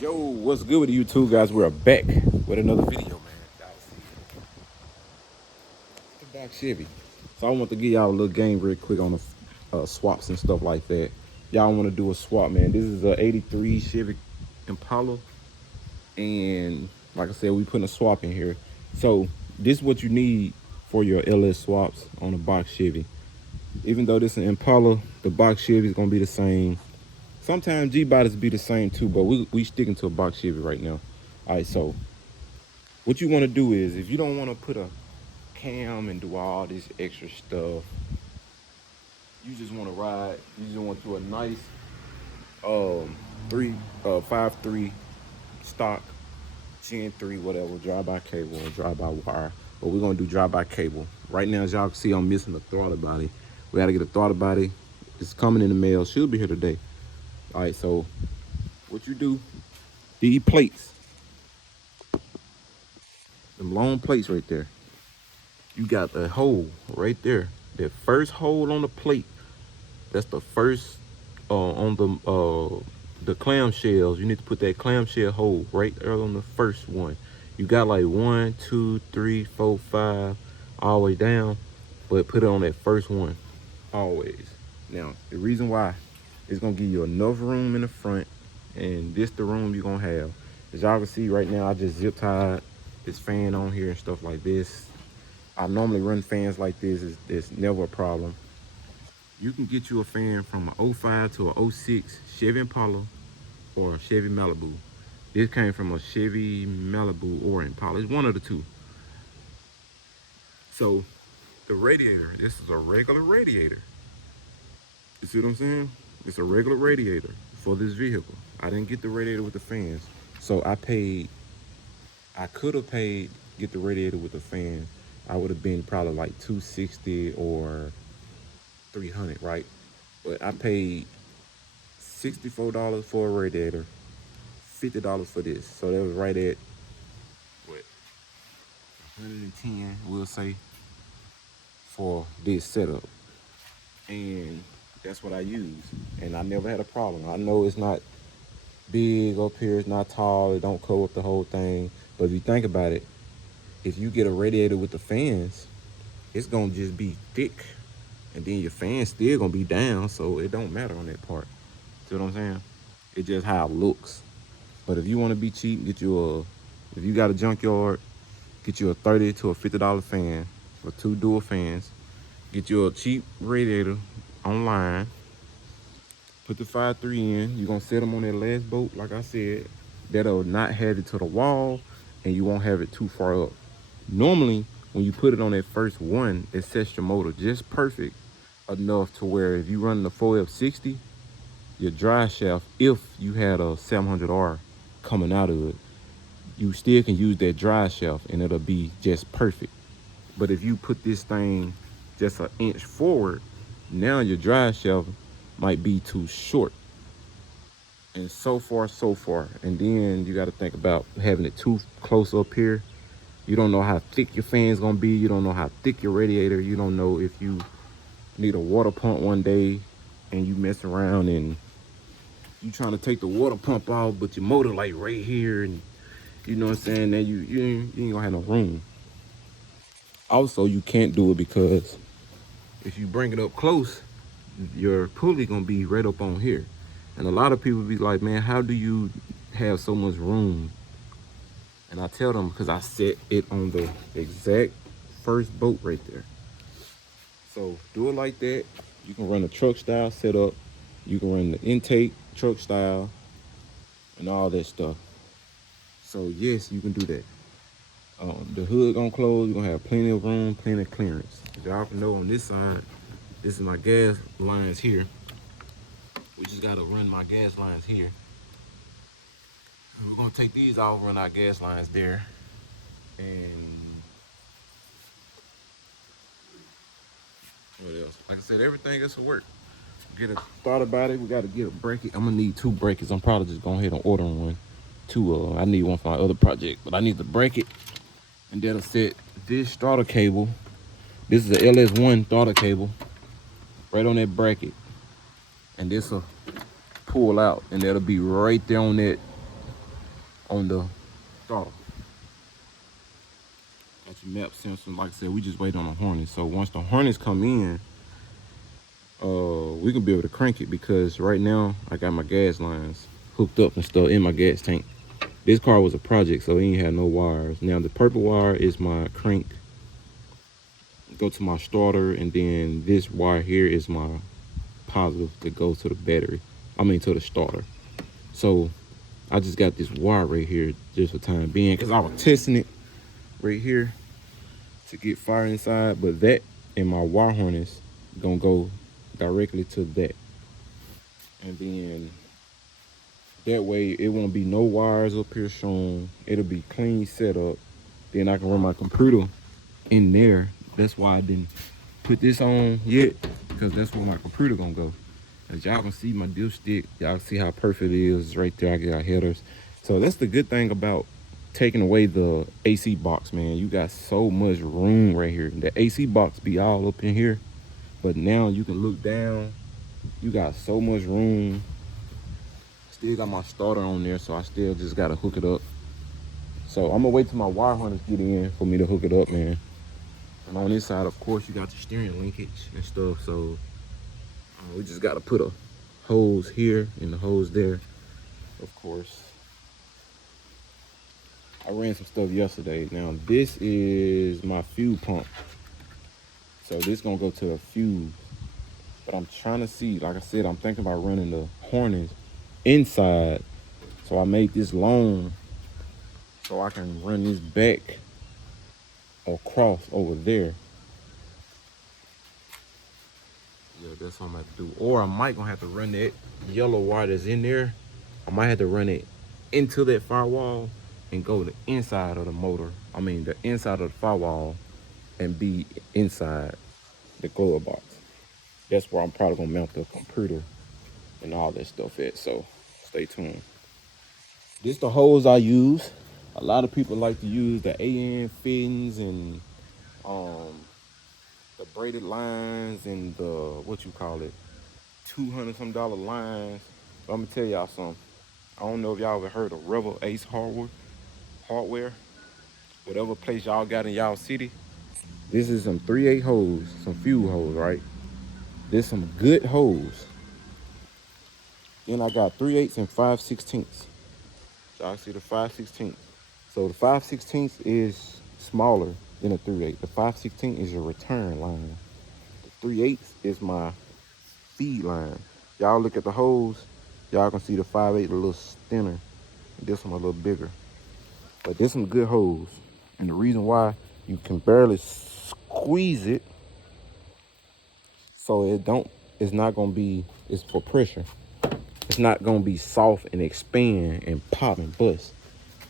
Yo, what's good with you two guys? We're back with another video, man. Y'all see the Box Chevy. So I want to give y'all a little game real quick on the swaps and stuff like that. Y'all want to do a swap, man. This is a 83 Chevy Impala. And like I said, we putting a swap in here. So this is what you need for your LS swaps on a Box Chevy. Even though this is an Impala, the Box Chevy is going to be the same. Sometimes G-bodies be the same too, but we sticking to a Box Chevy right now. All right, so what you want to do is, if you don't want to put a cam and do all this extra stuff, you just want to ride. You just want to do a nice three 5.3 stock Gen 3 whatever, drive by cable or drive by wire. But we're gonna do drive by cable. Right now, as y'all can see, I'm missing the throttle body. We gotta get a throttle body. It's coming in the mail. Should be here today. All right, so what you do? These plates, them long plates right there. You got the hole right there. That first hole on the plate, that's the first on the clamshells. You need to put that clamshell hole right there on the first one. You got like 1, 2, 3, 4, 5, all the way down, but put it on that first one always. Now, the reason why is gonna give you enough room in the front, and this the room you're gonna have. As y'all can see right now, I just zip tied this fan on here and stuff like this. I normally run fans like this. It's never a problem. You can get you a fan from an '05 to a '06 Chevy Impala or a Chevy Malibu. This came from a Chevy Malibu or Impala. It's one of the two. So the radiator, this is a regular radiator. You see what I'm saying? It's a regular radiator for this vehicle. I didn't get the radiator with the fans. So I could have paid, get the radiator with the fans. I would have been probably like 260 or 300, right? But I paid $64 for a radiator, $50 for this. So that was right at what, 110, we'll say, for this setup. And that's what I use. And I never had a problem. I know it's not big up here, it's not tall, it don't cover up the whole thing. But if you think about it, if you get a radiator with the fans, it's gonna just be thick. And then your fan's still gonna be down, so it don't matter on that part. See what I'm saying? It's just how it looks. But if you wanna be cheap, if you got a junkyard, get you a $30 to a $50 fan for 2 dual fans. Get you a cheap radiator online. Put the 5.3 in. You're gonna set them on that last bolt, like I said. That'll not have it to the wall, and you won't have it too far up. Normally, when you put it on that first one, it sets your motor just perfect enough to where if you run the 4F60, your dry shaft, if you had a 700R coming out of it, you still can use that dry shaft and it'll be just perfect. But if you put this thing just an inch forward, now your dry shaft might be too short. And so far. And then you got to think about having it too close up here. You don't know how thick your fan's gonna be. You don't know how thick your radiator. You don't know if you need a water pump one day and you mess around and you trying to take the water pump off, but your motor like right here, and you know what I'm saying, that you ain't gonna have no room. Also, you can't do it because if you bring it up close, your pulley gonna be right up on here. And a lot of people be like, man, how do you have so much room? And I tell them, because I set it on the exact first bolt right there. So do it like that. You can run a truck style setup. You can run the intake truck style and all that stuff. So yes, you can do that. The hood gonna close. You're gonna have plenty of room, plenty of clearance. As y'all can know, on this side, this is my gas lines here. We just gotta run my gas lines here. We're gonna take these off, run our gas lines there. And what else? Like I said, everything else will work. Get a thought about it. We gotta get a bracket. I'm gonna need 2 brackets. I'm probably just going ahead and order one. I need one for my other project, but I need the bracket. And that'll set this starter cable. This is a LS1 starter cable right on that bracket. And this will pull out, and that'll be right there on that on the throttle. Got your map sensor. Like I said, we just wait on the harness. So once the harness come in, we can be able to crank it, because right now I got my gas lines hooked up and stuff in my gas tank. This car was a project, so it ain't had no wires. Now the purple wire is my crank, go to my starter, and then this wire here is my positive that goes to the battery. I mean to the starter. So I just got this wire right here just for time being, because I was testing it right here to get fire inside, but that and my wire harness gonna go directly to that, and then that way it won't be no wires up here shown. It'll be clean setup. Then I can run my computer in there. That's why I didn't put this on yet, because that's where my computer gonna go. As y'all can see my dipstick, y'all see how perfect it is right there. I got headers. So that's the good thing about taking away the AC box, man. You got so much room right here. The AC box be all up in here, but now you can look down. You got so much room. Still got my starter on there, so I still just gotta hook it up. So I'm gonna wait till my wire harness get in for me to hook it up, man. And on this side, of course, you got your steering linkage and stuff. So we just gotta put a hose here and the hose there, of course. I ran some stuff yesterday. Now this is my fuel pump. So this gonna go to the fuse. But I'm trying to see, like I said, I'm thinking about running the harness inside. So I made this long so I can run this back across over there. Yeah, that's what I'm gonna have to do. Or I might gonna have to run that yellow wire that's in there. I might have to run it into that firewall and go to the inside of the motor. I mean the inside of the firewall and be inside the glove box. That's where I'm probably gonna mount the computer and all that stuff at. So stay tuned. This the hose I use. A lot of people like to use the AN fittings and the braided lines and the, what you call it, $200 some lines. But I'm gonna tell y'all something. I don't know if y'all ever heard of Rebel Ace hardware, whatever place y'all got in y'all city. This is some 3/8 hose, some fuel hose, right? This some good hose. Then I got 3/8 and 5/16. Y'all see the 5/16. So the 5/16 is smaller than a 3/8. The 5/16 is your return line. The 3/8 is my feed line. Y'all look at the hose, y'all can see the 5/8 a little thinner, and this one a little bigger. But this some good hose. And the reason why, you can barely squeeze it, so it's not gonna be, it's for pressure. It's not gonna be soft and expand and pop and bust.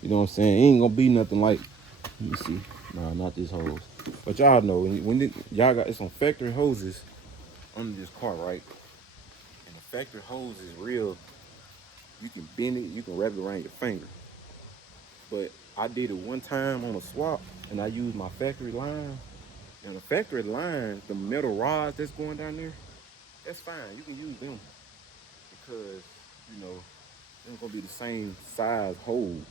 You know what I'm saying? It ain't gonna be nothing like, let me see. Nah, not this hose. But y'all know, y'all got some factory hoses under this car, right? And the factory hose is real. You can bend it, you can wrap it around your finger. But I did it one time on a swap, and I used my factory line. And the factory line, the metal rods that's going down there, that's fine. You can use them because, you know, they're gonna be the same size hose.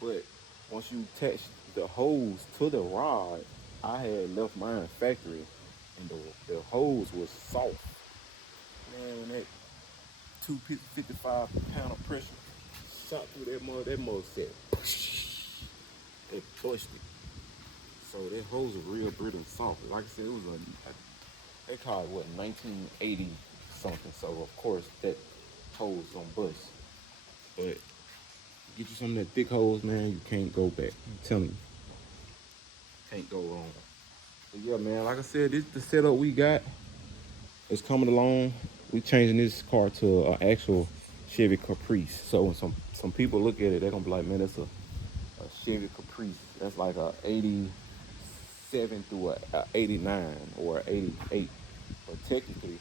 But once you attach the hose to the rod, I had left mine factory, and the hose was soft. Man, when that 255 pound of pressure shot through that mother said, it busted. So that hose was real brittle and soft. Like I said, it was they call it what, 1980 something. So of course that hose gonna bust. But get you some of that thick hose, man, you can't go back. I'm telling you, can't go wrong. But yeah, man, like I said, this the setup we got. It's coming along. We changing this car to an actual Chevy Caprice. So when some people look at it, they're gonna be like, man, that's a Chevy Caprice. That's like a 87 through a 89 or a 88. But technically,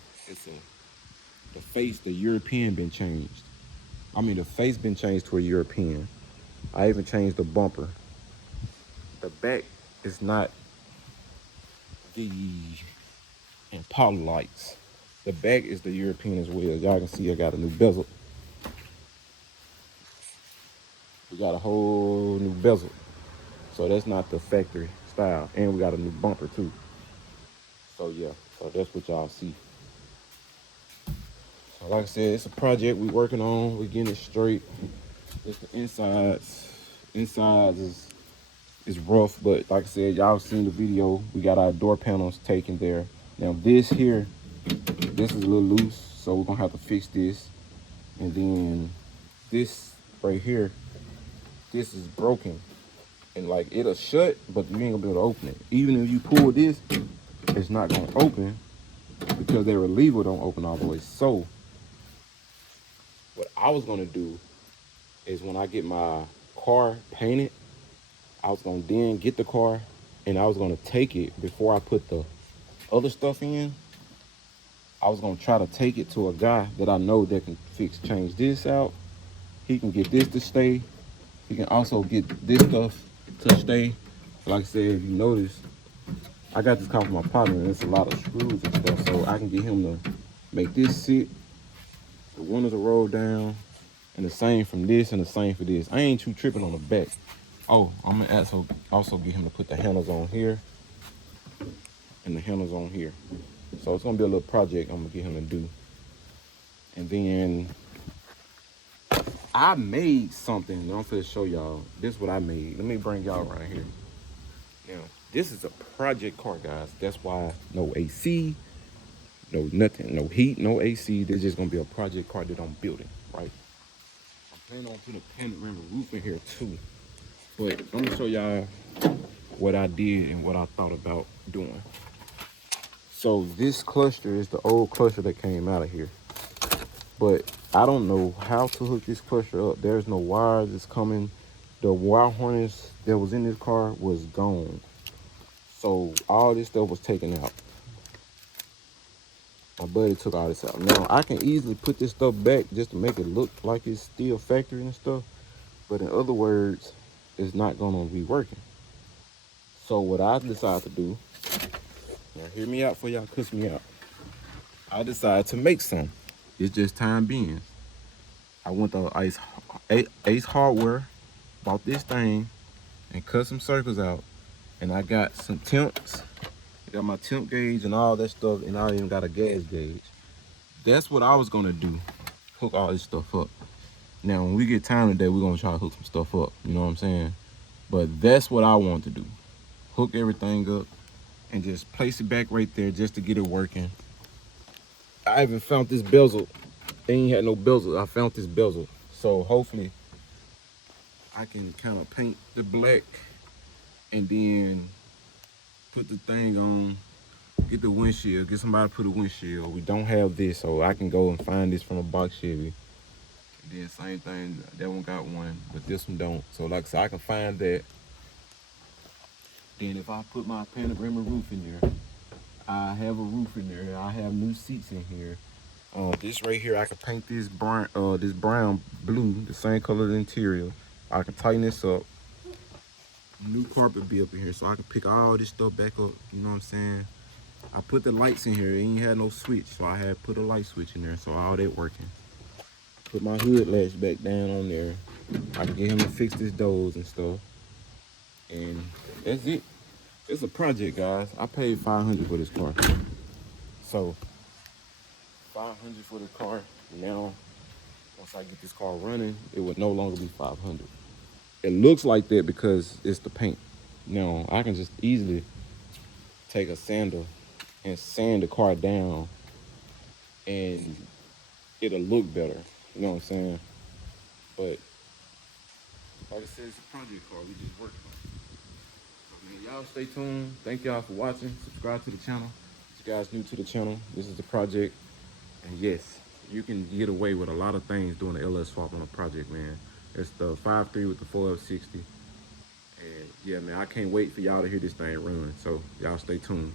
the face, the European been changed. I mean, the face been changed to a European. I even changed the bumper. The back is not the Impala lights. The back is the European as well. Y'all can see I got a new bezel. We got a whole new bezel. So that's not the factory style. And we got a new bumper too. So yeah, so that's what y'all see. So like I said, it's a project we working on. We getting it straight. It's the insides. Insides is rough, but like I said, y'all seen the video. We got our door panels taken there. Now this here, this is a little loose, so we're gonna have to fix this. And then this right here, this is broken. And like it'll shut, but you ain't gonna be able to open it. Even if you pull this, it's not gonna open because their reliever don't open all the way. So what I was gonna do is when I get my car painted, I was gonna then get the car and I was gonna take it before I put the other stuff in. I was gonna try to take it to a guy that I know that can change this out. He can get this to stay. He can also get this stuff to stay. Like I said, if you notice, I got this car from my partner and it's a lot of screws and stuff, so I can get him to make this sit. The windows will roll down, and the same from this and the same for this. I ain't too tripping on the back. Oh, I'm gonna also get him to put the handles on here and the handles on here. So it's gonna be a little project I'm gonna get him to do. And then I made something, and I'm gonna show y'all. This is what I made. Let me bring y'all right here. Now, this is a project car, guys. That's why no AC, no nothing, no heat, no AC. This is just gonna be a project car that I'm building, right? I'm planning on putting a panoramic roof in here too. But I'm gonna show y'all what I did and what I thought about doing. So this cluster is the old cluster that came out of here. But I don't know how to hook this cluster up. There's no wires that's coming. The wire harness that was in this car was gone. So all this stuff was taken out. My buddy took all this out. Now I can easily put this stuff back just to make it look like it's still factory and stuff. But in other words, it's not gonna be working. So what I decided to do, now hear me out before y'all cuss me out. I decided to make some. It's just time being. I went to Ace Hardware, bought this thing, and cut some circles out. And I got some temps. I got my temp gauge and all that stuff, and I even got a gas gauge. That's what I was gonna do, hook all this stuff up. Now, when we get time today, we're gonna try to hook some stuff up, you know what I'm saying? But that's what I want to do. Hook everything up and just place it back right there just to get it working. I even found this bezel. They ain't had no bezel. I found this bezel. So hopefully I can kind of paint the black and then put the thing on, get the windshield, get somebody to put a windshield. We don't have this, so I can go and find this from a Box Chevy. And then same thing, that one got one, but this one don't. So like I said, I can find that. Then if I put my panoramic roof in there, I have a roof in there. I have new seats in here. This right here, I can paint this brown blue, the same color of the interior. I can tighten this up. New carpet be up in here, so I can pick all this stuff back up. You know what I'm saying? I put the lights in here. It ain't had no switch, so I had put a light switch in there, so all that working. Put my hood latch back down on there. I can get him to fix his doors and stuff. And that's it. It's a project, guys. I paid $500 for this car. So $500 for the car. Now, once I get this car running, it would no longer be $500. It looks like that because it's the paint. Now, I can just easily take a sander and sand the car down and it'll look better. You know what I'm saying? But like I said, it's a project car. We just working on it. So, man, y'all stay tuned. Thank y'all for watching. Subscribe to the channel. If you guys new to the channel, this is the project. And yes, you can get away with a lot of things doing the LS swap on a project, man. It's the 5.3 with the 4F60. And yeah, man, I can't wait for y'all to hear this thing run. So y'all stay tuned.